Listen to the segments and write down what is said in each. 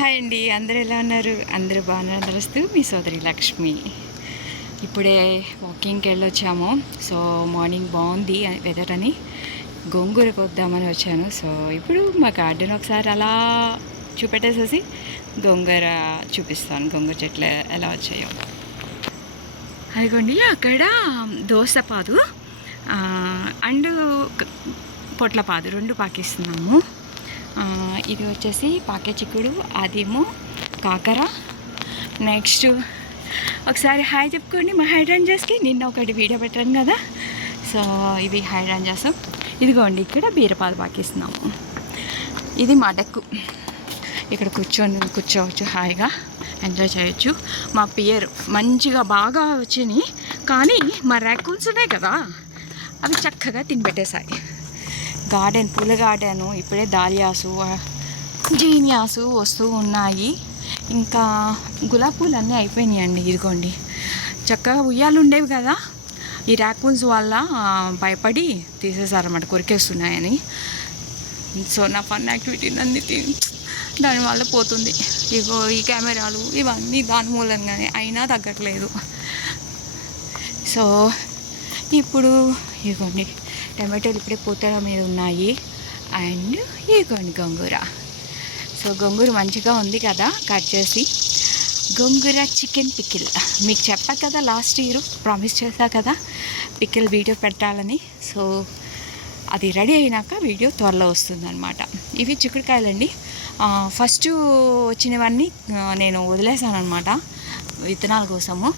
Hi అండి, అందరూ ఎలా ఉన్నారు? అందరూ బాగున్నారు నడుస్తూ మీ సోదరి లక్ష్మి. ఇప్పుడే వాకింగ్కి వెళ్ళొచ్చాము. సో మార్నింగ్ బాగుంది వెదర్ అని గోంగూరకు వద్దామని వచ్చాను. సో ఇప్పుడు మా గార్డెన్ ఒకసారి అలా చూపెట్టేసేసి గోంగూర చూపిస్తాను, గోంగూర చెట్లు ఎలా వచ్చాయో. అదిగోండి అక్కడ దోసపాదు అండ్ పొట్లపాదు రెండు పాకిస్తున్నాము. ఇది వచ్చేసి పాకే చిక్కుడు, అదేమో కాకర. నెక్స్ట్ ఒకసారి హాయ్ చెప్పుకోండి మా హైడ్రాంజాస్కి. నిన్న ఒకటి వీడియో పెట్టాను కదా, సో ఇవి హైడ్రాంజాస్. ఇదిగోండి ఇక్కడ బీరపాదు పాకిస్తున్నాము. ఇది మా డెక్కు, ఇక్కడ కూర్చోవచ్చు, హాయిగా ఎంజాయ్ చేయొచ్చు. మా పియర్ మంచిగా బాగా వచ్చినాయి, కానీ మా ర్యాకూన్స్ ఉన్నాయి కదా అవి చక్కగా తినిపెట్టేశాయి. గార్డెన్ పూల గార్డెను ఇప్పుడే దాలియాసు జీనియాసు వస్తూ ఉన్నాయి. ఇంకా గులాబీ పూలు అన్నీ అయిపోయినాయండి. ఇదిగోండి చక్కగా ఉయ్యాలు ఉండేవి కదా, ఈ ర్యాకూన్స్ వల్ల భయపడి తీసేసారన్నమాట, కొరికేస్తున్నాయని. సో నా ఫన్ యాక్టివిటీ అన్నీ దానివల్ల పోతుంది. ఇగో ఈ కెమెరాలు ఇవన్నీ దాని మూలంగానే, అయినా తగ్గట్లేదు. సో ఇప్పుడు ఇదిగోండి టమాటోలు ఇప్పుడే పూతల మీద ఉన్నాయి. అండ్ ఇదిగోండి గోంగూర. సో గోంగూర మంచిగా ఉంది కదా, కట్ చేసి గోంగూర చికెన్ పికిల్ మీకు చెప్పా కదా, లాస్ట్ ఇయర్ ప్రామిస్ చేశా కదా పికిల్ వీడియో పెట్టాలని. సో అది రెడీ అయినాక వీడియో త్వరలో వస్తుందన్నమాట. ఇవి చిక్కుడుకాయలండి. ఫస్ట్ వచ్చినవన్నీ నేను వదిలేసాను అనమాట విత్తనాల కోసము.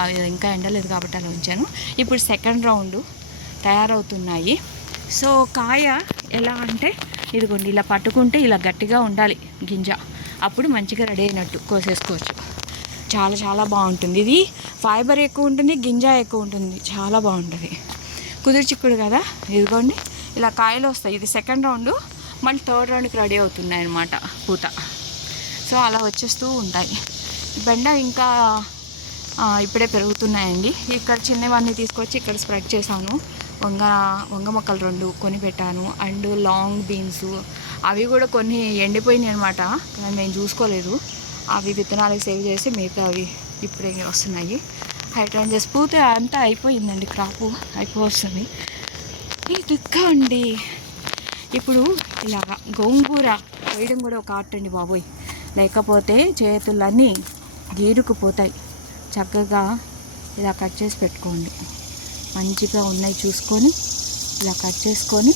అది ఇంకా ఎండలేదు కాబట్టి అలా ఉంచాను. ఇప్పుడు సెకండ్ రౌండ్ తయారవుతున్నాయి. సో కాయ ఎలా అంటే ఇదిగోండి ఇలా పట్టుకుంటే ఇలా గట్టిగా ఉండాలి గింజ, అప్పుడు మంచిగా రెడీ అయినట్టు కోసేసుకోవచ్చు. చాలా చాలా బాగుంటుంది. ఇది ఫైబర్ ఎక్కువ ఉంటుంది, గింజ ఎక్కువ ఉంటుంది, చాలా బాగుంటుంది. కుదురు చిక్కుడు కదా, ఇదిగోండి ఇలా కాయలు వస్తాయి. ఇది సెకండ్ రౌండ్, మళ్ళీ థర్డ్ రౌండ్కి రెడీ అవుతున్నాయి అన్నమాట పూత. సో అలా వచ్చేస్తూ ఉంటాయి. బెండ ఇంకా ఇప్పుడే పెరుగుతున్నాయండి. ఇక్కడ చిన్నవన్నీ తీసుకొచ్చి ఇక్కడ స్ప్రెడ్ చేశాను. వంగ మొక్కలు 2 కొని పెట్టాను. అండ్ లాంగ్ బీన్స్ అవి కూడా కొన్ని ఎండిపోయినాయి అనమాట, నేను చూసుకోలేదు. అవి విత్తనాలకు సేవ్ చేసి మిగతా అవి ఇప్పుడే వస్తున్నాయి. హైడ్రాంజస్ పూత అంతా అయిపోయిందండి, క్రాపు అయిపోతుంది. ఇదిగోండి ఇప్పుడు ఇలాగా గోంగూర వేయడం కూడా ఒక ఆర్ట్ అండి బాబోయ్, లేకపోతే చేతులన్నీ గీరుకుపోతాయి. చక్కగా ఇలా కట్ చేసి పెట్టుకోండి, మంచిగా ఉన్నాయి చూసుకొని ఇలా కట్ చేసుకొని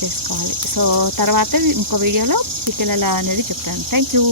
చేసుకోవాలి. సో తర్వాత ఇంకో వీడియోలో పికిల్ ఎలా అనేది చెప్తాను. Thank you.